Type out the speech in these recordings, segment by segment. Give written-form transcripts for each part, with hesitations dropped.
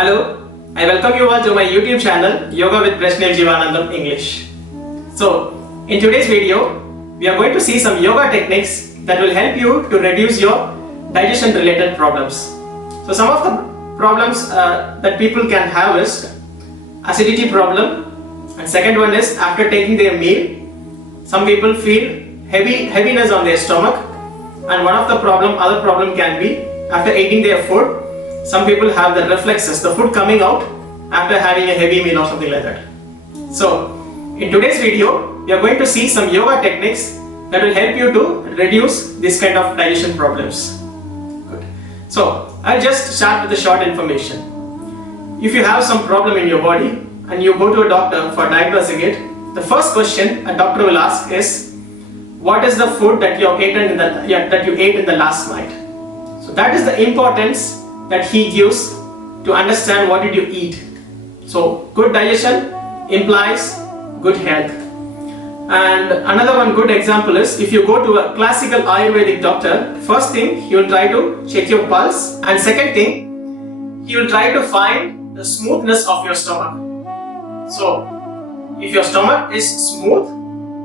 Hello, I welcome you all to my YouTube channel Yoga with Prashnev Jivanandam English. So, in today's video, we are going to see some yoga techniques that will help you to reduce your digestion related problems. So, some of the problems that people can have is acidity problem, and second one is after taking their meal, some people feel heaviness on their stomach, and one of the other problem can be after eating their food. Some people have the reflexes, the food coming out after having a heavy meal or something like that. So, in today's video, we are going to see some yoga techniques that will help you to reduce this kind of digestion problems. Good. So, I'll just start with the short information. If you have some problem in your body and you go to a doctor for diagnosing it, the first question a doctor will ask is, what is the food that you ate in the last night? So that is the importance that he gives to understand what did you eat. So good digestion implies good health. And another one good example is if you go to a classical Ayurvedic doctor, first thing he will try to check your pulse, and second thing he will try to find the smoothness of your stomach. So if your stomach is smooth,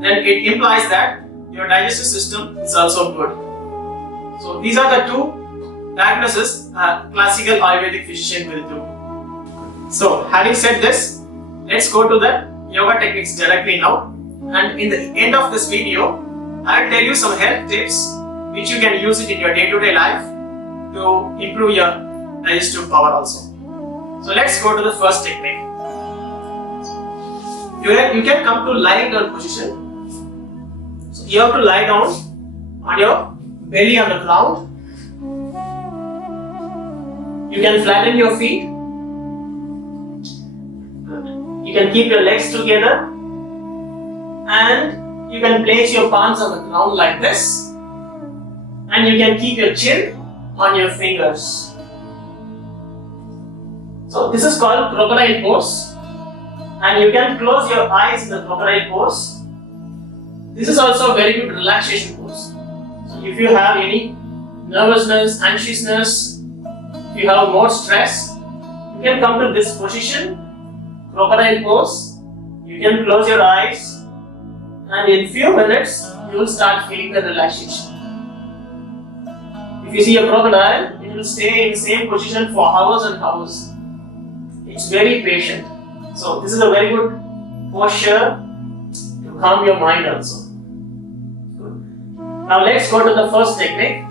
then it implies that your digestive system is also good. So these are the two diagnosis a classical Ayurvedic physician will do. So having said this, let's go to the yoga techniques directly now, and in the end of this video I'll tell you some health tips which you can use it in your day-to-day life to improve your digestive power also. So let's go to the first technique. You can come to lying down position. So you have to lie down on your belly on the ground. You can flatten your feet. You can keep your legs together, and you can place your palms on the ground like this, and you can keep your chin on your fingers. So this is called crocodile pose, and you can close your eyes in the crocodile pose. This is also a very good relaxation pose. So if you have any nervousness, anxiousness, if you have more stress, you can come to this position, crocodile pose. You can close your eyes, and in few minutes you will start feeling the relaxation. If you see a crocodile, it will stay in the same position for hours and hours. It's very patient. So this is a very good posture to calm your mind also. Good. Now let's go to the first technique.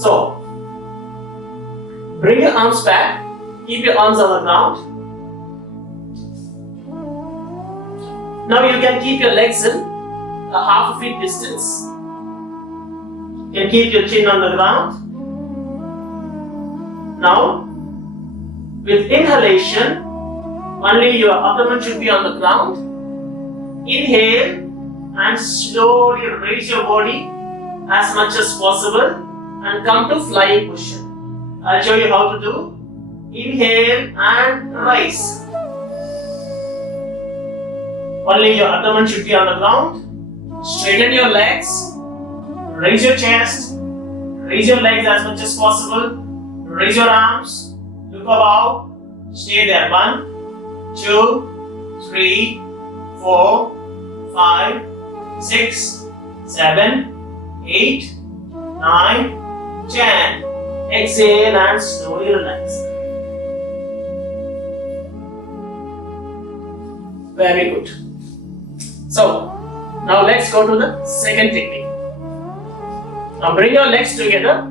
So bring your arms back, keep your arms on the ground. Now you can keep your legs in a half a feet distance. You can keep your chin on the ground. Now, with inhalation, only your abdomen should be on the ground. Inhale and slowly raise your body as much as possible and come to flying position. I'll show you how to do. Inhale and rise. Only your abdomen should be on the ground. Straighten your legs. Raise your chest. Raise your legs as much as possible. Raise your arms. Look above. Stay there. 1, 2, 3, 4, 5, 6, 7, 8, 9, 10. Exhale and slowly relax. Very good. So, now let's go to the second technique. Now bring your legs together.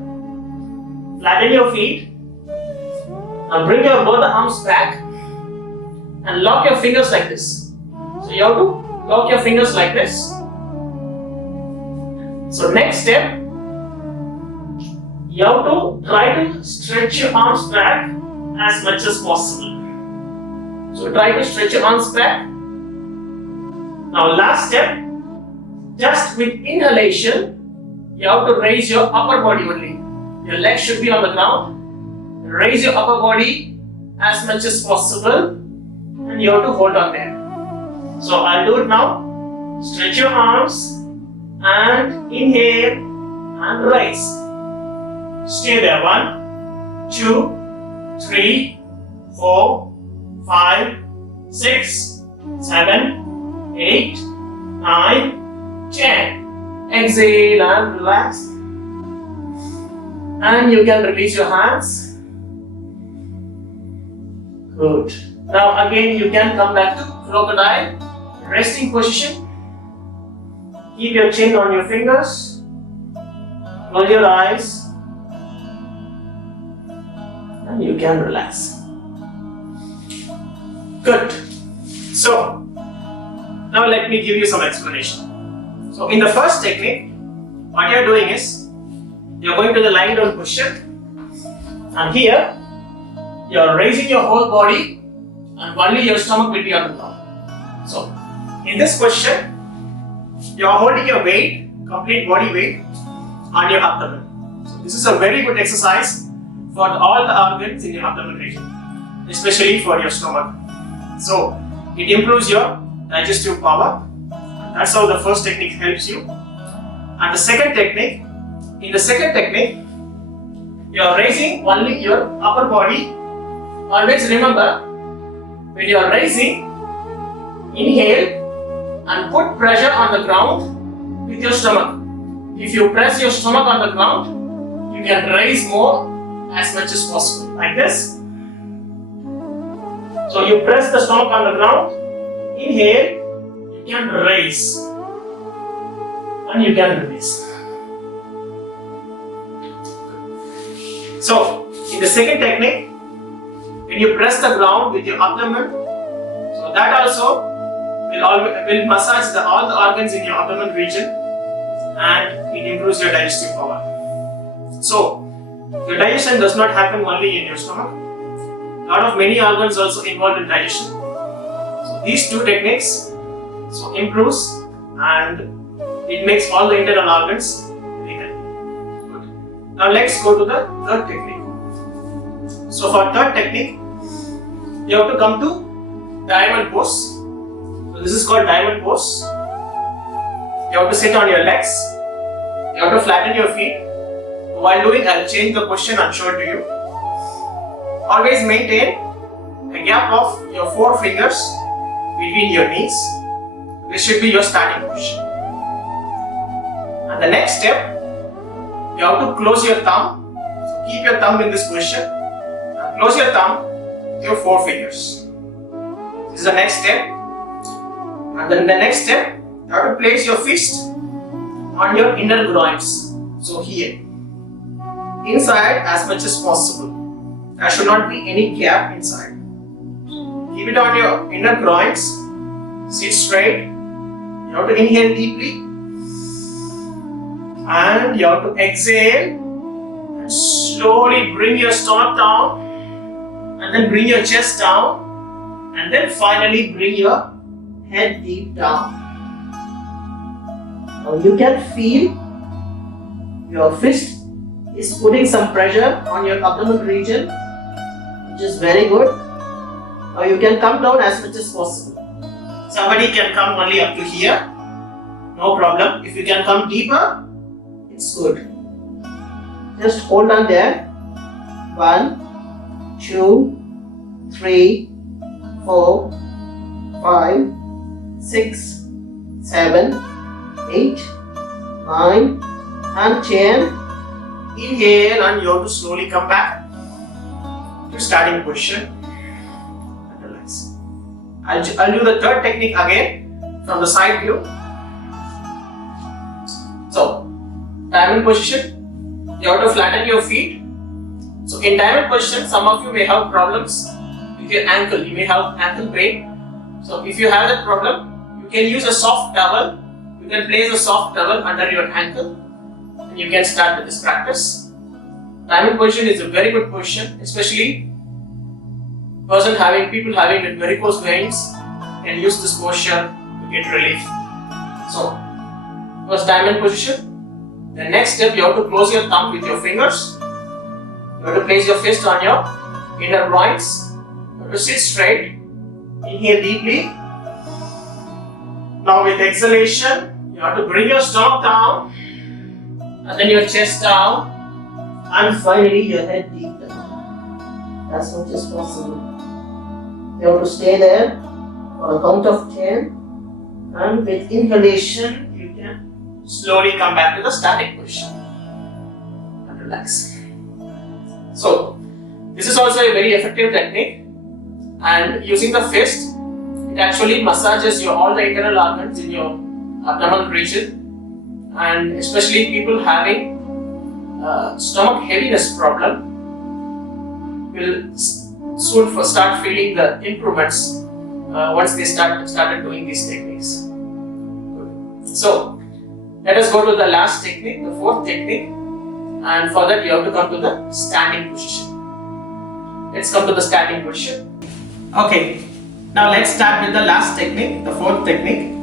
Flatten your feet. Now bring your both arms back and lock your fingers like this. So you have to lock your fingers like this. So next step, you have to try to stretch your arms back as much as possible. So try to stretch your arms back. Now last step, just with inhalation, you have to raise your upper body only. Your legs should be on the ground. Raise your upper body as much as possible, and you have to hold on there. So I'll do it now. Stretch your arms and inhale and rise. Stay there. 1, 2, 3, 4, 5, 6, 7, 8, 9, 10. Exhale and relax. And you can release your hands. Good. Now again you can come back to crocodile, resting position. Keep your chin on your fingers. Close your eyes. And you can relax. Good. So, now let me give you some explanation. So, in the first technique, what you are doing is, you are going to the lying down position, and here, you are raising your whole body, and only your stomach will be on the ground. So, in this position, you are holding your weight, complete body weight, on your abdomen. So, this is a very good exercise for all the organs in your abdomen region, especially for your stomach. So, it improves your digestive power. That's how the first technique helps you. And the second technique, in the second technique, you are raising only your upper body. Always remember, when you are raising, inhale and put pressure on the ground with your stomach. If you press your stomach on the ground, you can raise more as much as possible, like this. So you press the stomach on the ground, inhale, you can raise, and you can release. So, in the second technique, when you press the ground with your abdomen, so that also will massage all the organs in your abdomen region, and it improves your digestive power. So, your digestion does not happen only in your stomach. Lot of many organs also involved in digestion. So these two techniques improves and it makes all the internal organs very healthy. Good. Now let's go to the third technique. So for third technique, you have to come to diamond pose. So this is called diamond pose. You have to sit on your legs. You have to flatten your feet. While doing, I'll change the position and show it to you. Always maintain a gap of your 4 fingers between your knees. This should be your starting position. And the next step, you have to close your thumb. So keep your thumb in this position and close your thumb with your 4 fingers. This is the next step. And then the next step, you have to place your fist on your inner groins. So here, inside as much as possible. There should not be any gap inside. Keep it on your inner groins. Sit straight. You have to inhale deeply. And you have to exhale. And slowly bring your stomach down. And then bring your chest down. And then finally bring your head deep down. Now you can feel your fist is putting some pressure on your abdomen region, which is very good. Now you can come down as much as possible. Somebody can come only up to here, no problem. If you can come deeper, it's good. Just hold on there. 1, 2, 3, 4, 5, 6, 7, 8, 9, and 10. Inhale and you have to slowly come back to starting position and relax. I'll do the third technique again from the side view. So, diamond position, you have to flatten your feet. So in diamond position, some of you may have problems with your ankle. You may have ankle pain. So if you have that problem, you can use a soft towel. You can place a soft towel under your ankle. And you can start with this practice. Diamond position is a very good position, especially people having varicose veins can use this posture to get relief. So, first diamond position. The next step, you have to close your thumb with your fingers. You have to place your fist on your inner groins. You have to sit straight. Inhale deeply. Now with exhalation, you have to bring your stomach down. And then your chest down, and finally your head deep down. as much as possible. You have to stay there for a count of 10, and with inhalation you can slowly come back to the static position and relax. So this is also a very effective technique, and using the fist, it actually massages all the internal organs in your abdominal region, and especially people having stomach heaviness problem will soon start feeling the improvements once they started doing these techniques. Good. So let us go to the last technique, the fourth technique, and for that you have to come to the standing position. Let's come to the standing position. Okay, now let's start with the last technique, the fourth technique.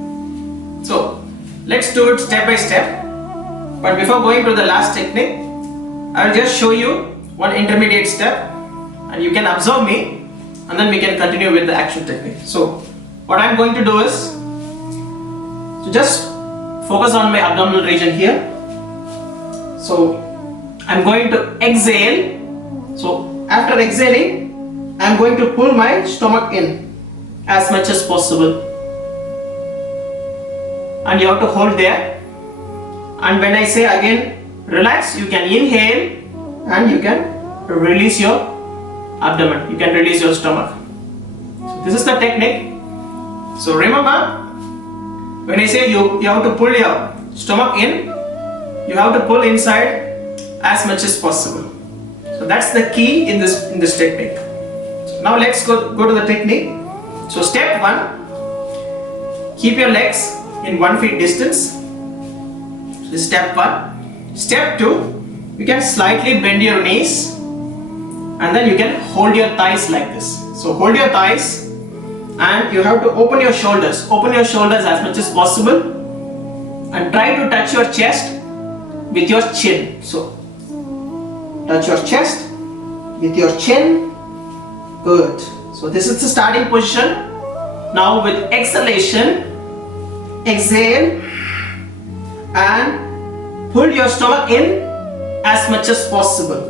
So let's do it step by step. But before going to the last technique, I will just show you one intermediate step, and you can observe me, and then we can continue with the actual technique. So what I am going to do is to just focus on my abdominal region here. So I am going to exhale. So after exhaling, I am going to pull my stomach in as much as possible, and you have to hold there. And when I say again relax, you can inhale and you can release your abdomen, you can release your stomach. So this is the technique. So remember, when I say you have to pull your stomach in, you have to pull inside as much as possible. So that's the key in this technique. So now let's go to the technique. So step 1, keep your legs in 1 feet distance. This is step 1. Step 2, you can slightly bend your knees, and then you can hold your thighs like this. So hold your thighs, and you have to open your shoulders. Open your shoulders as much as possible, and try to touch your chest with your chin. So touch your chest with your chin. Good. So this is the starting position. Now with exhalation, exhale and pull your stomach in as much as possible.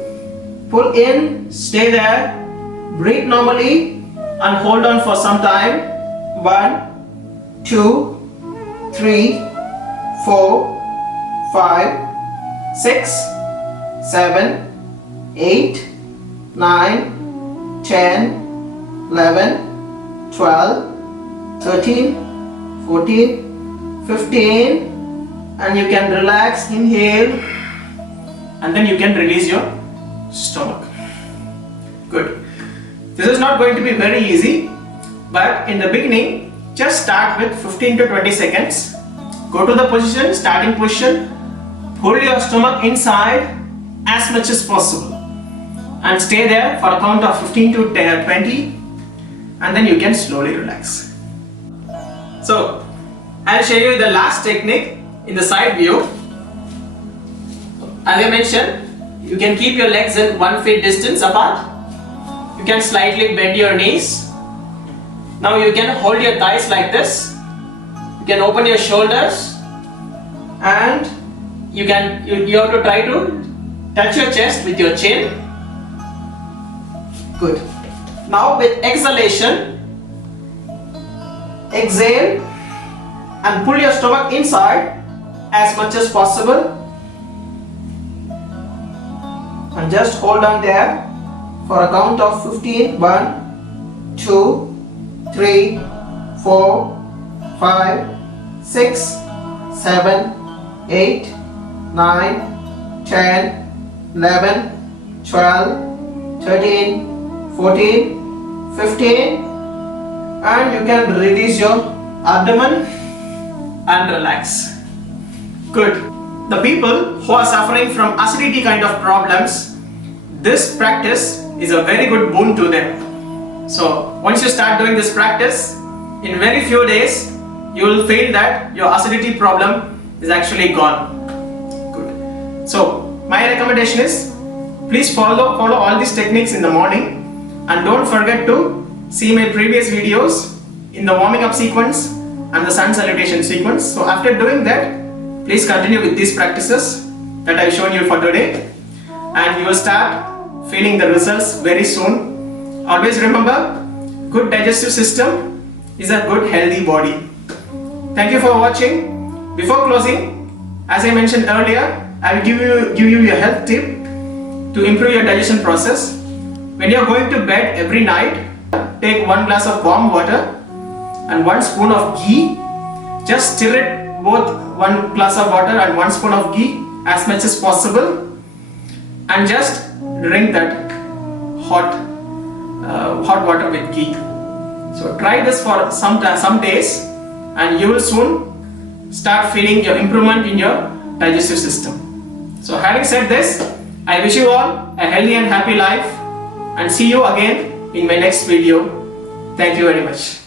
Pull in, stay there, breathe normally, and hold on for some time. 1, 2, 3, 4, 5, 6, 7, 8, 9, 10, 11, 12, 13, 14, 15, and you can relax, inhale, and then you can release your stomach. Good. This is not going to be very easy, but in the beginning, just start with 15 to 20 seconds. Go to the position, starting position, pull your stomach inside as much as possible, and stay there for a count of 15 to 20, and then you can slowly relax. So I'll show you the last technique in the side view. As I mentioned, you can keep your legs in 1 feet distance apart. You can slightly bend your knees. Now you can hold your thighs like this. You can open your shoulders, and you have to try to touch your chest with your chin. Good. Now with exhalation, exhale and pull your stomach inside as much as possible, and just hold on there for a count of 15. 1, 2, 3, 4, 5, 6, 7, 8, 9, 10, 11, 12, 13, 14, 15, and you can release your abdomen and relax. Good. The people who are suffering from acidity kind of problems, this practice is a very good boon to them. So once you start doing this practice, in very few days you will feel that your acidity problem is actually gone. Good. So my recommendation is, please follow all these techniques in the morning, and don't forget to see my previous videos in the warming up sequence and the sun salutation sequence. So after doing that, please continue with these practices that I've shown you for today, and you will start feeling the results very soon. always remember, good digestive system is a good healthy body. Thank you for watching. Before closing, as I mentioned earlier, I will give you a health tip to improve your digestion process. When you are going to bed every night, take 1 glass of warm water and 1 spoon of ghee. Just stir it, both 1 glass of water and 1 spoon of ghee as much as possible, and just drink that hot water with ghee. So try this for some days and you will soon start feeling your improvement in your digestive system. So having said this, I wish you all a healthy and happy life and see you again in my next video. Thank you very much.